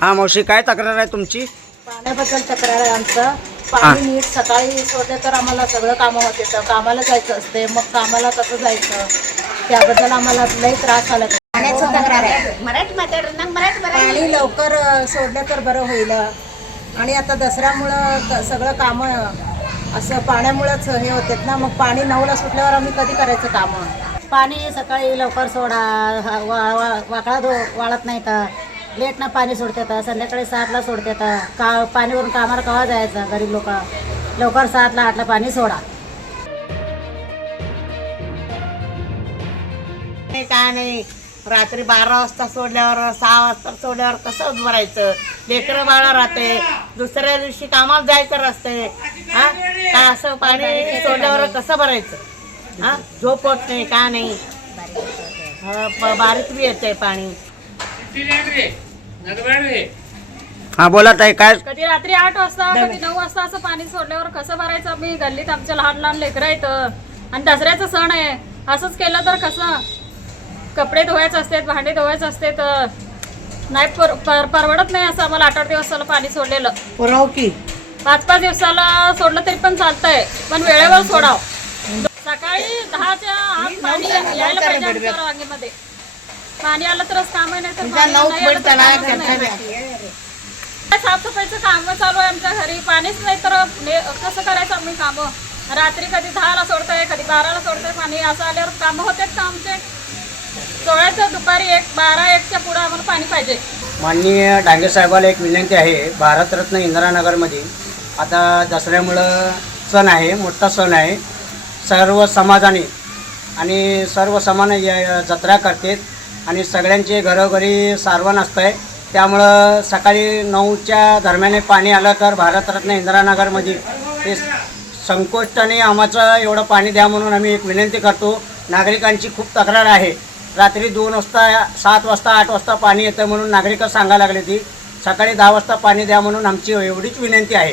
हा मावशी काय तक्रार आहे तुमची? पाण्याबद्दल तक्रार आहे आमचं. पाणी नीट सकाळी सोडले तर आम्हाला सगळं कामं होत. येतं कामाला जायचं असते. मग कामाला कसं जायचं? त्याबद्दल आम्हाला लई त्रास झाला. पाण्याचं तक्रार आहे. मराठी माताड ना मराठी पाणी लवकर सोडलं तर बरं होईल. आणि आता दसऱ्यामुळं सगळं कामं असं पाण्यामुळंच हे होतात ना. मग पाणी नऊला सुटल्यावर आम्ही कधी करायचं कामं? पाणी सकाळी लवकर सोडा. हा- वाळत नाही तर. लेटनं पाणी सोडतात संध्याकाळी सातला सोडतात. का पाणीवरून कामाला कवा जायचं गरीब लोक? लवकर सातला आठला पाणी सोडा. नाही काय नाही. रात्री बारा वाजता सोडल्यावर सहा वाजता सोडल्यावर कसं भरायचं लेकरं बाळा राहते. दुसऱ्या दिवशी कामाला जायचं रस्ते. हा? असं पाणी सोडल्यावर कसं भरायचं? हा? झोप होत नाही का नाही? हा, बारीक बी येते पाणी. हा बोला ताई काय? कधी रात्री आठ वाजता कधी नऊ वाजता असं पाणी सोडल्यावर कसं भरायचं? आम्ही गल्लीत आमच्या लहान लहान लेकरं आहेत. आणि दसऱ्याचा सण आहे. असंच केलं तर कसं? कपडे धुवायचे असतात भांडे धुवायचे असते तर नाही पर, पर परवडत नाही असं आम्हाला आठ आठ दिवसाला पाणी सोडलेलं. पुरव की? पाच पाच दिवसाला सोडलं तरी पण चालतंय. पण वेळेवर सोडाव. सकाळी दहाच्या आत पाणी यायला पाहिजे आमच्या रांगेमध्ये पाणी आलं तरच काम आहे नाही तर पाणी नाही आलं तर कामच नाही. साफसफाईचं काम चालू आहे आमच्या घरी. पाणीच नाही तर ने- कसं करायचं आम्ही कामं? रात्री कधी दहाला सोडतंय कधी बाराला सोडतंय पाणी. असं आल्यावर कामं होतात का आमचे? सोळाचं दुपारी एक बारा एकच्या पुढं आम्हाला पाणी पाहिजे. माननीय डांगे साहेबाला एक विनंती आहे. भारतरत्न इंदिरानगरमध्ये आता दसऱ्यामुळं सण आहे मोठा सण आहे. सर्व समाजाने आणि सर्व समान या- जत्रा करतात. आणि सगळ्यांचे घरोघरी सारवण असतं. आहे त्यामुळं सकाळी नऊच्या दरम्याने पाणी आलं तर भारतरत्न इंदिरानगरमध्ये ते संकोष्टाने आम्हाचं एवढं पाणी द्या म्हणून आम्ही एक विनंती करतो. नागरिकांची खूप तक्रार आहे. रात्री दोन वाजता सात वाजता आठ वाजता पाणी येतं म्हणून नागरिकच सांगायला लागले ती. सकाळी दहा वाजता पाणी द्या म्हणून आमची एवढीच विनंती आहे.